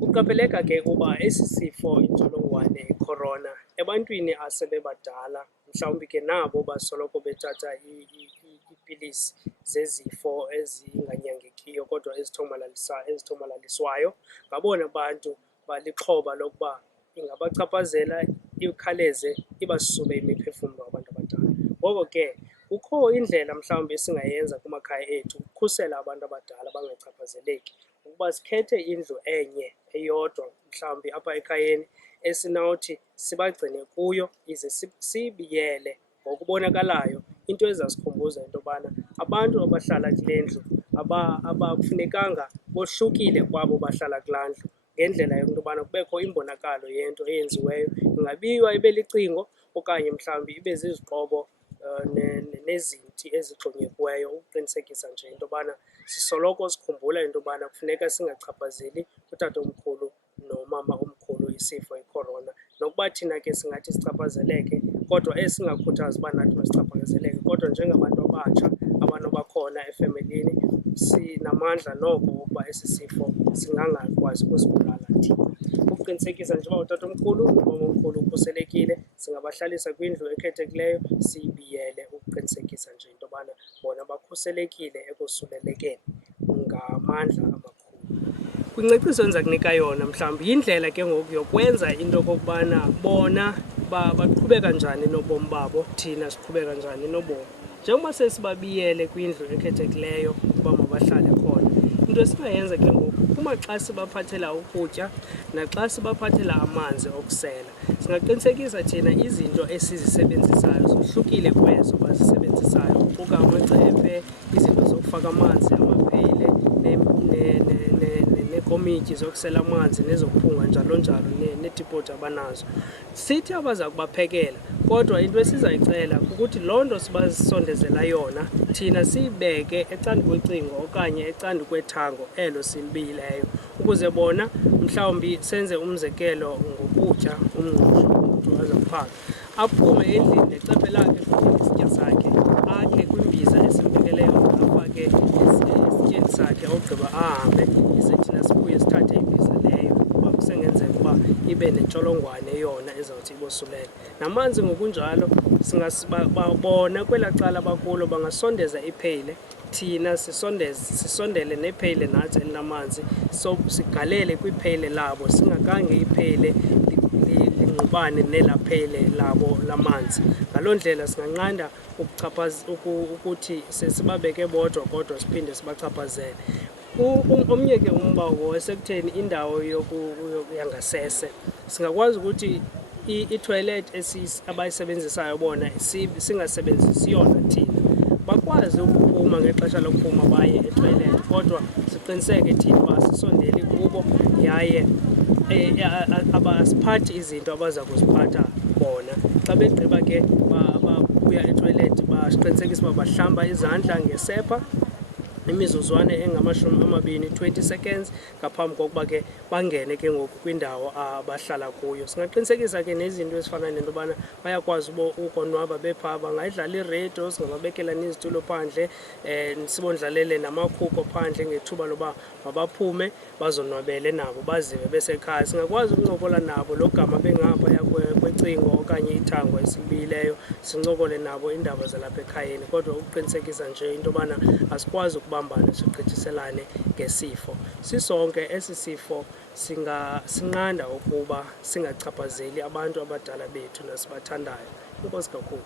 Kuqapheleka ke uba esi sifo intsholongwane i-corona ebantwini asebebadala, mhlawumbi ke nabo basoloko bethatha iipilisi zezifo ezinganyangekiyo kodwa ezithomalaliswayo, ngabona bantu balixhoba lokuba ingabachaphazela ikhawuleze ibasube imiphefumlo abantu abadala. Ngoko ke kukho indlela mhlawumbi esingayenza kumakhaya ethu ukukhusela abantu abadala bangachaphazeleki, ukuba sikhethe indlu enye eyodwa mhlawumbi apha ekhayeni esinawuthi sibagcine kuyo ize siyibiyele ngokubonakalayo, into ezasikhumbuza into yobana abantu abahlala kule ndlu abafunekanga bohlukile kwabo bahlala kulaa ndlu, ngendlela yento yobana kubekho imbonakalo yento eyenziweyo, ingabiywa ibe licingo okanye mhlawumbi ibe ziziqobo nezinti ezigxunyekiweyo, ukuqinisekisa nje into yobana sisoloko sikhumbula into yobana kufuneka singachaphazeli utatomkhulu nomama omkhulu isifo i-corona. Nokuba thina ke singathi sichaphazeleke, kodwa esingakhuthazi uba nathi masichaphazeleke, kodwa njengabantu abatsha abanobakhona efemelini, sinamandla noko ukuba esi sifo singangakwazi ukusibulala thina. Ukuqinisekisa nje uba utatomkhulu nomama omkhulu ukhuselekile, singabahlalisa kwindlu ekhethekileyo, siyibiyele ukuqinisekisa nje into yobana bona bakhuselekile ekosulelekeni ngamandla amakhulu. Kwinceciso endiza kunika yona mhlawumbi yindlela ke ngoku yokwenza into okokubana bona baqhubeka njani nobomi babo, thina siqhubeka njani nobomi. Njengoba sesibabiyele kwindlu ekhethekileyo uba mabahlale khona, into esingayenza ke ngoku kumaxa sibaphathela ukutya naxa sibaphathela amanzi okusela, singaqinisekisa thina izinto esizisebenzisayo zohlukile kwezo bazisebenzisayo, kuquka amacephe, izinto zokufaka amanzi, amapheyile neekomityi zokusela amanzi nezokuphunga njalo njalo, neetipoti abanazo. Sithi abaza kubaphekela, kodwa into esizayicela kukuthi loo nto sibasondezela yona thina siyibeke ecandukwecingo okanye ecandukwethango elo silibiyileyo, ukuze bona mhlawumbi senze umzekelo ngokutya umngqusho umntu azawuphaka, aphume endlini necephe lakhe isitya sakhe, akhe kwimbiza esimbekeleyo, afake esityeni sakhe, ogqiba ahambe, ize thina sibuye sithathe imbiza leyo kuba kusengenzeka uba ibe nentsholongwane yona ezawuthi ibosulele. Namanzi ngokunjalo, bona kwelaa cala bakulo bangasondeza ipheyile, thina sisondele nepheyile nathi elinamanzi, so sigalele kwipheyile labo, singakange ipheyile lingqubane nelaa pheyile labo lamanzi. Ngaloo ndlela singanqanda ukuthi sesibabeke bodwa kodwa siphinde sibachaphazele. Omnye ke umba wasekutheni indawo yangasese, singakwazi ukuthi itoilet abayisebenzisayo bona singasebenzisi yona thina, bakwazi ukuphuma ngexesha lokuphuma baye etoilet, kodwa siqiniseke thina uba sisondeli kubo yaye abasiphathi izinto abaza kuziphatha bona. Xa begqiba ke babuya etoilet, basiqinisekisa uba bahlamba izandla ngesepha imizuzwana engama-20, 20 seconds ngaphambi kokuba ke bangene ke ngoku kwindawo abahlala kuyo. Singaqinisekisa ke nezinto ezifana nento yobana bayakwazi ukonwaba bephaa, bangayidlala ireyidiyo, singababekela nezitulo phandle, sibondlalele namakhuko phandle ngethuba loba mabaphume bazonwabele nabo bazive besekhaya. Singakwazi ukuncokola nabo lo gama bengaphaya kwecingo okanye ithango esilibiyileyo, sincokole nabo iindaba zalapha ekhayeni, kodwa ukuqinisekisa nje into yobana asikwazi ukubambana sigqithiselane ngesifo. Sisonke esi sifo sinqanda ukuba singachaphazeli abantu abadala bethu nasibathandayo. Enkosi kakhulu.